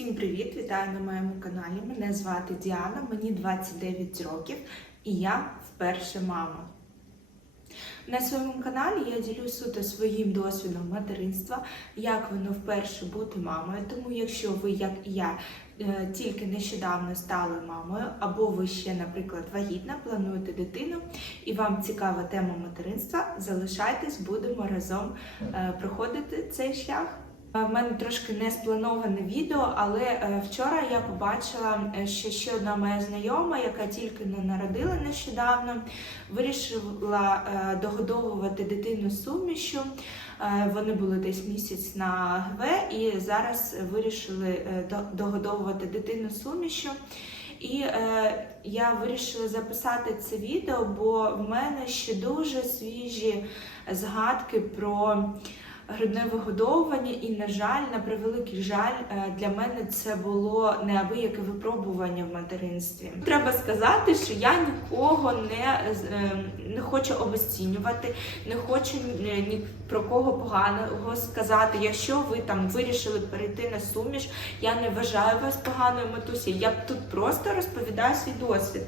Всім привіт! Вітаю на моєму каналі. Мене звати Діана, мені 29 років і я вперше мама. На своєму каналі я ділюсь суто своїм досвідом материнства, як воно вперше бути мамою. Тому, якщо ви, як і я, е, тільки нещодавно стали мамою, або ви ще, наприклад, вагітна, плануєте дитину, і вам цікава тема материнства, залишайтесь, будемо разом е, проходити цей шлях. У мене трошки не сплановане відео, але е, вчора я побачила, е, що ще одна моя знайома, яка тільки не народила нещодавно, вирішила е, догодовувати дитину сумішю. Е, Вони були десь місяць на ГВ і зараз вирішили е, догодовувати дитину сумішю. І е, я вирішила записати це відео, бо в мене ще дуже свіжі згадки про грудне вигодовування, і, на жаль, на превеликий жаль, е, для мене це було неабияке випробування в материнстві. Треба сказати, що я нікого не, е, не хочу обесцінювати, не хочу ні ні про кого поганого сказати. Якщо ви там вирішили перейти на суміш, я не вважаю вас поганою матусею. Я тут просто розповідаю свій досвід.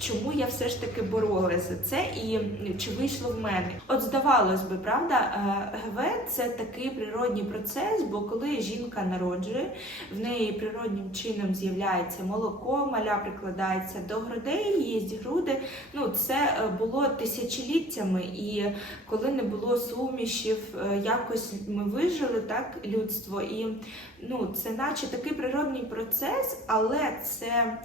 Чому я все ж таки боролася за це і чи вийшло в мене? От здавалось би, правда, е, ГВ це такий природній процес, бо коли жінка народжує, в неї природнім чином з'являється молоко, маля прикладається до грудей, їсть груди. Ну це е, було тисячоліттями, і коли не було сумішів, е, якось ми вижили так людство, і ну це наче такий природний процес, але це.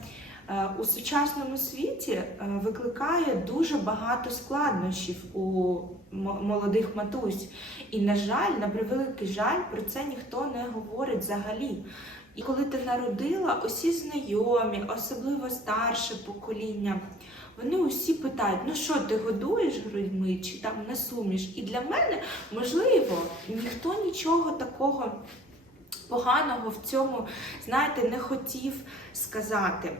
Е, У сучасному світі викликає дуже багато складнощів у молодих матусь. І, на жаль, на превеликий жаль, про це ніхто не говорить взагалі. І коли ти народила, усі знайомі, особливо старше покоління, вони усі питають: ну що, ти годуєш грудьми чи там не суміш? І для мене, можливо, ніхто нічого такого поганого в цьому, знаєте, не хотів сказати.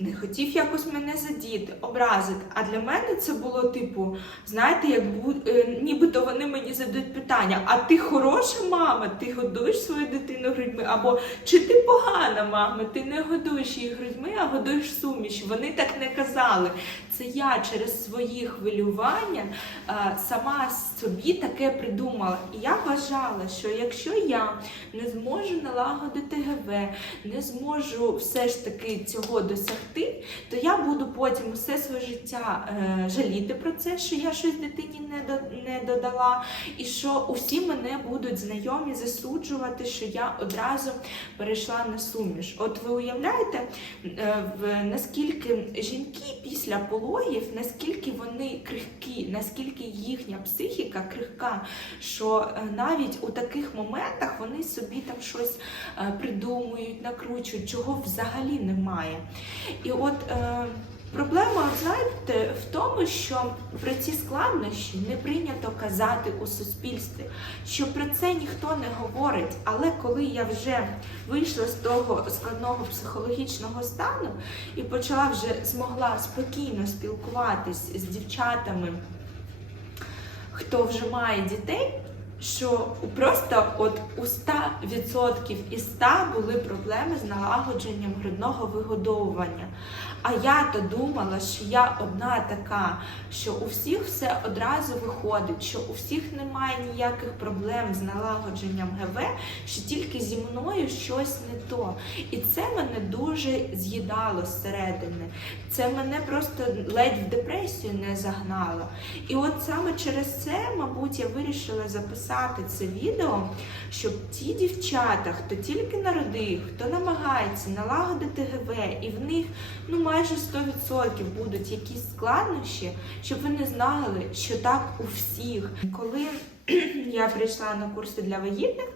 Не хотів якось мене задіти, образити. А для мене це було типу, знаєте, як бу... е, нібито вони мені задають питання: а ти хороша мама, ти годуєш свою дитину грудьми? Або чи ти погана мама, ти не годуєш її грудьми, а годуєш суміш. Вони так не казали. Це я через свої хвилювання е, сама собі таке придумала. І я вважала, що якщо я не зможу налагодити ГВ, не зможу все ж таки цього досягти, то я буду потім усе своє життя е, жаліти про це, що я щось дитині не, додала, і що усі мене будуть знайомі засуджувати, що я одразу перейшла на суміш. От ви уявляєте, е, наскільки жінки після пологів, наскільки вони крихкі, наскільки їхня психіка крихка, що е, навіть у таких моментах вони собі там щось е, придумують, накручують, чого взагалі немає. І от тому, що про ці складнощі не прийнято казати у суспільстві, що про це ніхто не говорить. Але коли я вже вийшла з того складного психологічного стану і почала вже змогла спокійно спілкуватись з дівчатами, хто вже має дітей, що просто от у 100% із 100 були проблеми з налагодженням грудного вигодовування. А я то думала, що я одна така, що у всіх все одразу виходить, що у всіх немає ніяких проблем з налагодженням ГВ, що тільки зі мною щось не то. І це мене дуже з'їдало зсередини. Це мене просто ледь в депресію не загнало. І от саме через це, мабуть, я вирішила записати це відео, щоб ті дівчата, хто тільки народив, хто намагається налагодити ГВ, і в них ну майже 100% будуть якісь складнощі, щоб вони знали, що так у всіх. Коли я прийшла на курси для вагітних.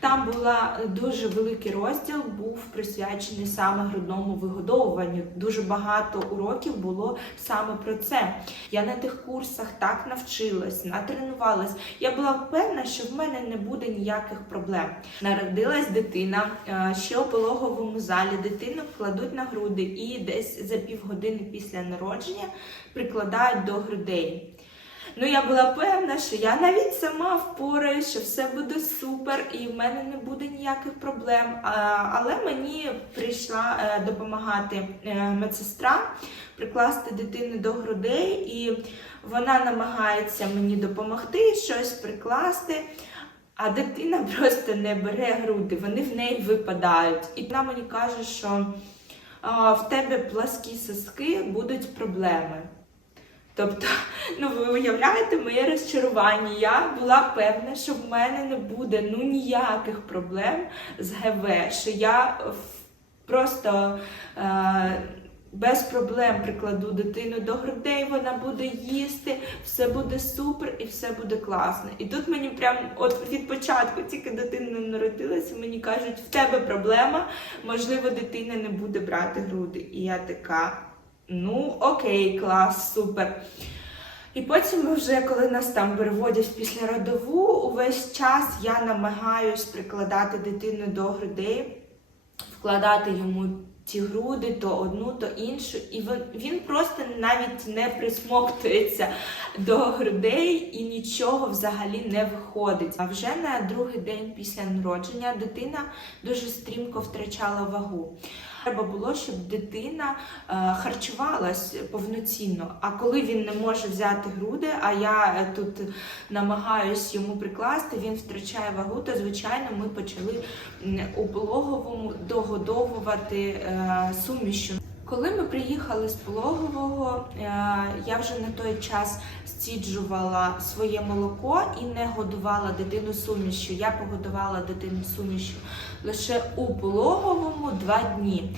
Там була дуже великий розділ, був присвячений саме грудному вигодовуванню. Дуже багато уроків було саме про це. Я на тих курсах так навчилась, натренувалась. Я була впевнена, що в мене не буде ніяких проблем. Народилась дитина е, ще у пологовому залі. Дитину кладуть на груди і десь за півгодини після народження прикладають до грудей. Ну, я була певна, що я навіть сама впораюсь, що все буде супер і в мене не буде ніяких проблем. Але мені прийшла е, допомагати е, медсестра прикласти дитину до грудей, і вона намагається мені допомогти щось прикласти. А дитина просто не бере груди, вони в неї випадають. І вона мені каже, що в тебе пласкі соски будуть проблеми. Тобто, ну ви уявляєте моє розчарування. Я була певна, що в мене не буде ну ніяких проблем з ГВ, що я просто е, без проблем прикладу дитину до грудей, вона буде їсти, все буде супер і все буде класно. І тут мені прям от від початку, тільки дитина народилася, мені кажуть, в тебе проблема, можливо, дитина не буде брати груди. І я така. Ну, окей, клас, супер. І потім, вже коли нас там переводять в післяродову, увесь час я намагаюсь прикладати дитину до грудей, вкладати йому ті груди, то одну, то іншу. І він просто навіть не присмоктується до грудей і нічого взагалі не виходить. А вже на другий день після народження дитина дуже стрімко втрачала вагу. Треба було, щоб дитина е, харчувалась повноцінно. А коли він не може взяти груди, а я е, тут намагаюсь йому прикласти, він втрачає вагу, то звичайно ми почали у пологовому догодовувати е, сумішю. Коли ми приїхали з пологового, е, я вже на той час стіджувала своє молоко і не годувала дитину сумішю. Я погодувала дитину сумішю лише у пологовому два дні.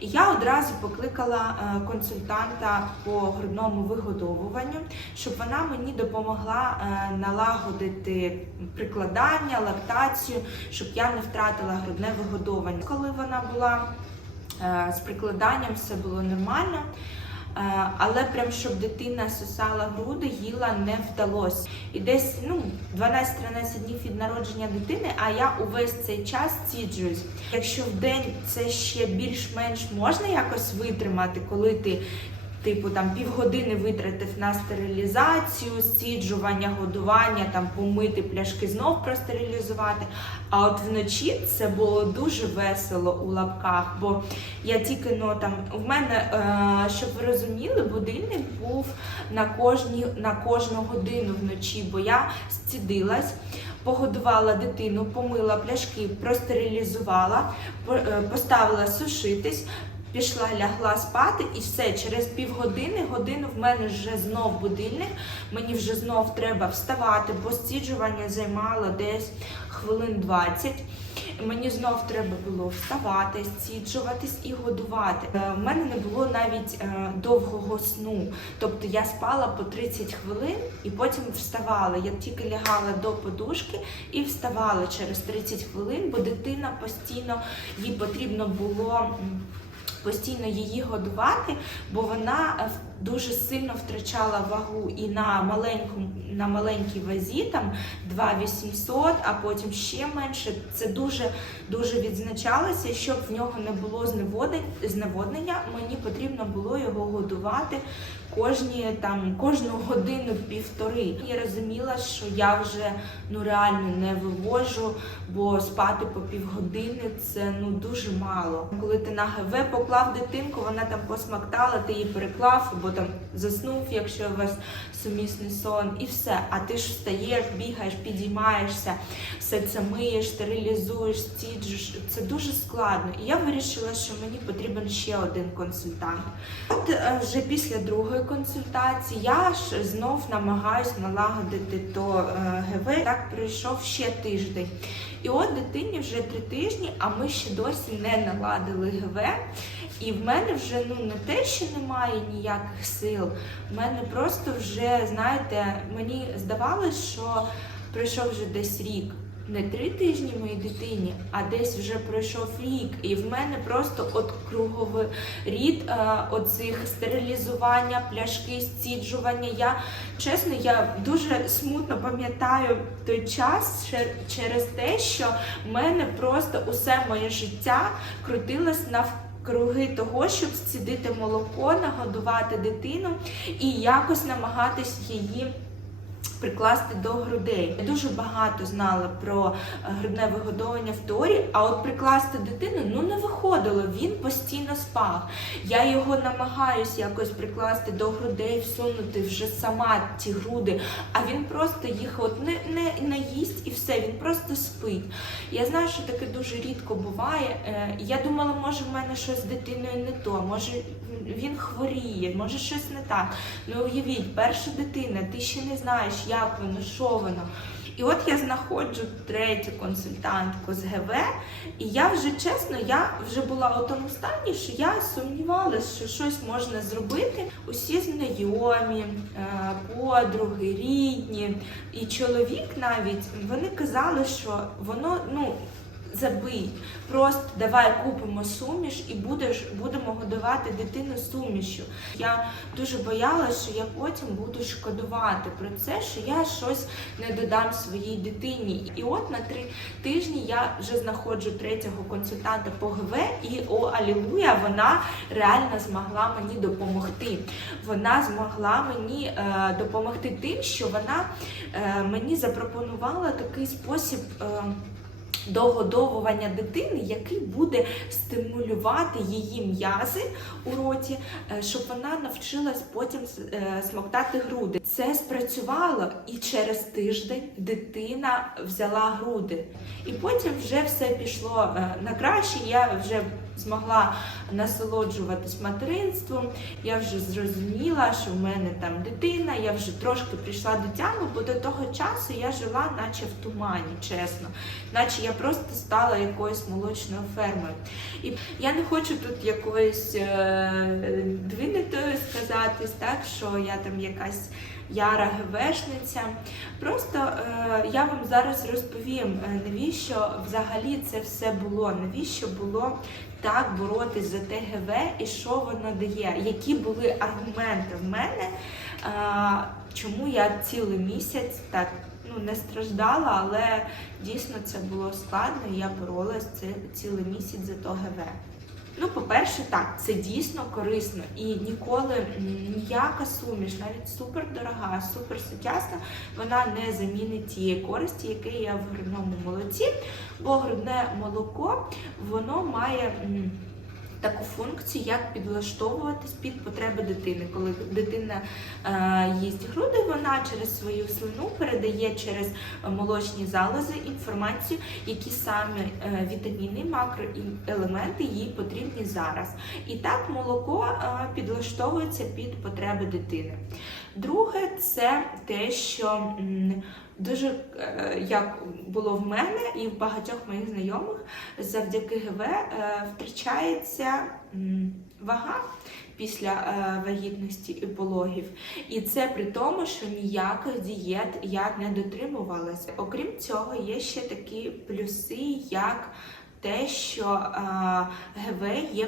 Я одразу покликала е, консультанта по грудному вигодовуванню, щоб вона мені допомогла е, налагодити прикладання, лактацію, щоб я не втратила грудне вигодовування. Коли вона була з прикладанням, все було нормально. Е, Але прям щоб дитина сосала груди, їла не вдалося. І десь ну 12-13 днів від народження дитини, а я увесь цей час ціджуюсь. Якщо в день це ще більш-менш можна якось витримати, коли ти. Типу там півгодини витратив на стерилізацію, сіджування, годування, там помити пляшки, знов простерилізувати. А от вночі це було дуже весело у лапках, бо я тільки ну там в мене, е, щоб ви розуміли, будильник був на кожні на кожну годину вночі, бо я зцідилась. Погодувала дитину, помила пляшки, простерилізувала, е, поставила сушитись, пішла, лягла спати, і все. Через півгодини, годину в мене вже знов будильник. Мені вже знов треба вставати, бо стіджування займало десь хвилин 20. Мені знов треба було вставати, стіджуватись і годувати. Е, В мене не було навіть е, довгого сну. Тобто я спала по 30 хвилин і потім вставала. Я тільки лягала до подушки і вставала через 30 хвилин, бо дитина постійно їй потрібно було. Постійно її годувати, бо вона е, дуже сильно втрачала вагу і на маленькому на маленькій вазі, там 2800, а потім ще менше. Це дуже дуже відзначалося. Щоб в нього не було зневоднення, мені потрібно було його годувати кожні там кожну годину півтори. Я розуміла, що я вже ну реально не вивожу, бо спати по півгодини це ну дуже мало. Коли ти на ГВ поклав дитинку, вона там посмактала, ти її переклав, або там заснув, якщо у вас сумісний сон, і все. А ти ж встаєш, бігаєш, підіймаєшся, все це миєш, стерилізуєш, стіджиш. Це дуже складно. І я вирішила, що мені потрібен ще один консультант. От е, вже після другої консультації я ж знов намагаюсь налагодити то е, ГВ. Так пройшов ще тиждень. І от дитині вже три тижні, а ми ще досі не наладили ГВ. І в мене вже ну не те, що немає ніяких сил. В мене просто вже, знаєте, мені здавалось, що пройшов вже десь рік. Не три тижні моїй дитині, а десь вже пройшов рік, і в мене просто от круговий рід е, оцих стерилізування, пляшки, стіджування. Я чесно, я дуже смутно пам'ятаю той час через те, що в мене просто усе моє життя крутилось навкруги того, щоб зцідити молоко, нагодувати дитину і якось намагатись її прикласти до грудей. Я дуже багато знала про е, грудне вигодовування в Торі, а от прикласти дитину ну не виходило. Він постійно спав. Я його намагаюся якось прикласти до грудей, всунути вже сама ті груди, а він просто їх от не, не, не їсть і все, він просто спить. Я знаю, що таке дуже рідко буває. Е, Я думала, може в мене щось з дитиною не то, може він хворіє, може щось не так. Ну уявіть, перша дитина, ти ще не знаєш, як воно, що воно. І от я знаходжу третю консультантку з ГВ, і я вже чесно, я вже була у тому стані, що я сумнівалася, що щось можна зробити. Усі знайомі, е, подруги, рідні і чоловік навіть вони казали, що воно ну. Забий, просто давай купимо суміш і будеш, будемо годувати дитину сумішю. Я дуже боялася, що я потім буду шкодувати про це, що я щось не додам своїй дитині. І от на три тижні я вже знаходжу третього консультанта по ГВ, і о Алілуя, вона реально змогла мені допомогти. Вона змогла мені е, допомогти тим, що вона е, мені запропонувала такий спосіб. Е, догодовування дитини, який буде стимулювати її м'язи у роті, е, щоб вона навчилась потім е, смоктати груди. Це спрацювало, і через тиждень дитина взяла груди. І потім вже все пішло е, на краще. Я вже змогла насолоджуватись материнством. Я вже зрозуміла, що в мене там дитина, я вже трошки прийшла до тями, бо до того часу я жила, наче в тумані, чесно, наче я просто стала якоюсь молочною фермою. І я не хочу тут якоюсь е, двинутою сказатись, так що я там якась. Яра ГВшниця. Просто е, я вам зараз розповім, е, навіщо взагалі це все було, навіщо було так боротись за ТГВ і що воно дає, які були аргументи в мене, чому я цілий місяць так ну, не страждала, але дійсно це було складно, і я боролась цілий місяць за ТГВ. Ну, по-перше, так, це дійсно корисно і ніколи ніяка суміш, навіть супер дорога, супер сучасна, вона не замінить тієї користі, яке є в грудному молоці, бо грудне молоко воно має. Таку функцію, як підлаштовуватись під потреби дитини. Коли дитина е, їсть груди, вона через свою слину передає через молочні залози інформацію, які саме е, вітаміни, макроелементи їй потрібні зараз. І так молоко е, підлаштовується під потреби дитини. Друге, це те, що дуже е, як було в мене і в багатьох моїх знайомих, завдяки ГВ е, втрачається вага після е, вагітності і пологів. І це при тому, що ніяких дієт я не дотримувалася. Окрім цього, є ще такі плюси, як те, що е, ГВ є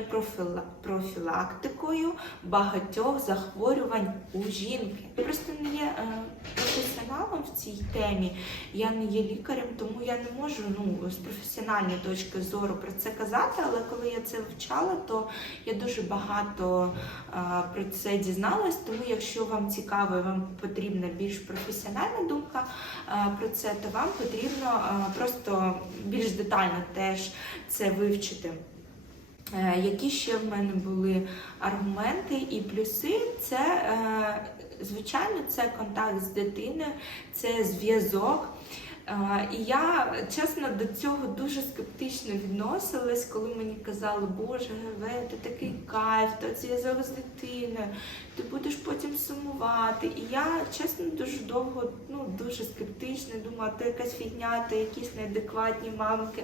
профілактикою багатьох захворювань у жінки. Я просто не є е, професіоналом в цій темі, я не є лікарем, тому я не можу ну, з професіональної точки зору про це казати. Але коли я це вивчала, то я дуже багато е, про це дізналась. Тому, якщо вам цікаво, вам потрібна більш професіональна думка про це, то вам потрібно просто більш детально теж це вивчити. Е, Які ще в мене були аргументи і плюси? Це, е, звичайно, це контакт з дитиною, це зв'язок. І я чесно до цього дуже скептично відносилась, коли мені казали, Боже, Геве, ти такий кайф, то зв'язок з дитиною, ти будеш потім сумувати. І я чесно дуже довго, ну дуже скептично думала, то якась фігня, то якісь неадекватні мамки.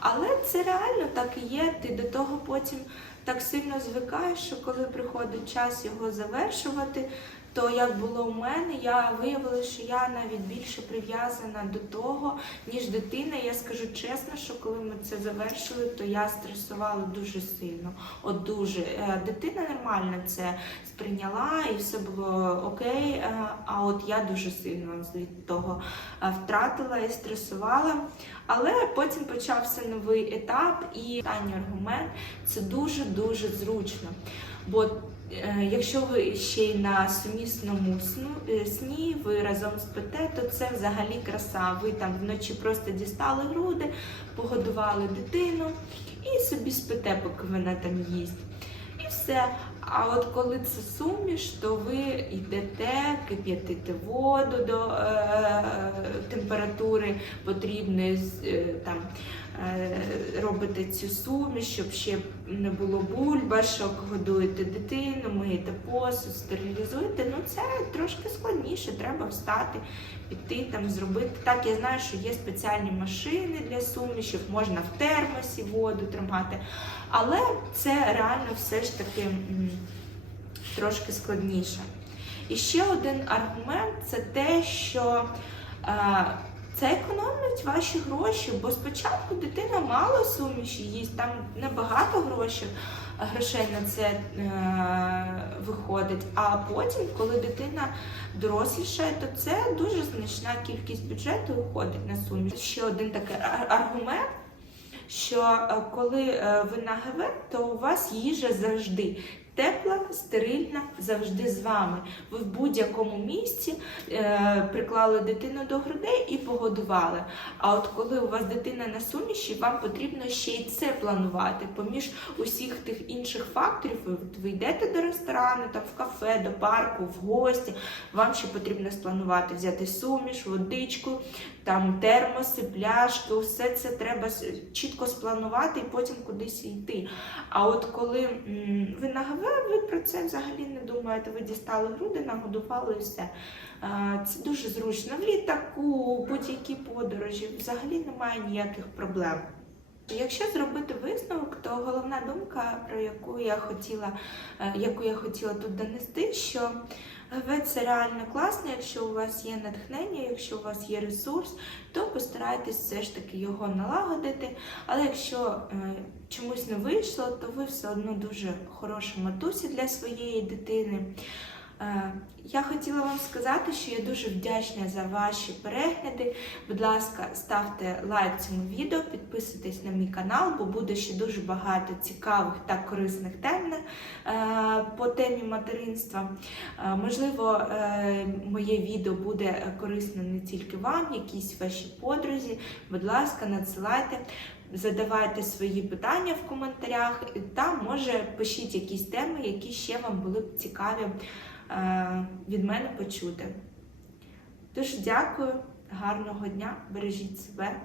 Але це реально так і є. Ти до того потім так сильно звикаєш, що коли приходить час його завершувати, то як було у мене, я виявила, що я навіть більше прив'язана до того, ніж дитина. Я скажу чесно, що коли ми це завершили, то я стресувала дуже сильно. От дуже Е, дитина нормально це сприйняла і все було окей. е, А от я дуже сильно від того е, втратила і стресувала. Але потім почався новий етап, і останній аргумент це дуже дуже зручно. Бо Якщо ви ще й на сумісному сну, е, сні, ви разом спите, то це взагалі краса. Ви там вночі просто дістали груди, погодували дитину і собі спите, поки вона там їсть. І все. А от коли це суміш, то ви йдете кип'ятите воду до е, температури потрібної, е, там, е, робите цю суміш, щоб ще не було бульбашок, годуєте дитину, миєте посуд, стерилізуєте. Ну це трошки складніше, треба встати, піти там, зробити. Так, я знаю, що є спеціальні машини для сумішів, можна в термосі воду тримати, але це реально все ж таки трошки складніше. І ще один аргумент це те, що е, це економить ваші гроші, бо спочатку дитина мало суміші їсть, там небагато грошей, грошей на це е, виходить. А потім, коли дитина дорослішає, то це дуже значна кількість бюджету виходить на суміш. Ще один такий аргумент. Що е, коли е, ви на ГВ, то у вас їжа завжди тепла, стерильна, завжди з вами. Ви в будь-якому місці е, приклали дитину до грудей і погодували. А от коли у вас дитина на суміші, вам потрібно ще й це планувати. Поміж усіх тих інших факторів, ви, йдете до ресторану, там, в кафе, до парку, в гості. Вам ще потрібно спланувати, взяти суміш, водичку, там термоси, пляшки, все це треба чітко спланувати і потім кудись йти. А от коли м, ви на ГВ, ви про це взагалі не думаєте. Ви дістали груди, нагодували і все. Це дуже зручно. В літаку, будь-які подорожі, взагалі немає ніяких проблем. Якщо зробити висновок, то головна думка, про яку я хотіла, е, яку я хотіла тут донести, що ГВ це реально класно, якщо у вас є натхнення, якщо у вас є ресурс, то постарайтесь все ж таки його налагодити. Але якщо е, чомусь не вийшло, то ви все одно дуже хороша матуся для своєї дитини. Е, Я хотіла вам сказати, що я дуже вдячна за ваші перегляди. Будь ласка, ставте лайк цьому відео, підписуйтесь на мій канал, бо буде ще дуже багато цікавих та корисних тем е, по темі материнства. Е, Можливо, моє відео буде корисно не тільки вам, якісь ваші подрузі. Будь ласка, надсилайте. Задавайте свої питання в коментарях та може пишіть якісь теми, які ще вам були б цікаві від мене почути. Дуже дякую, гарного дня, бережіть себе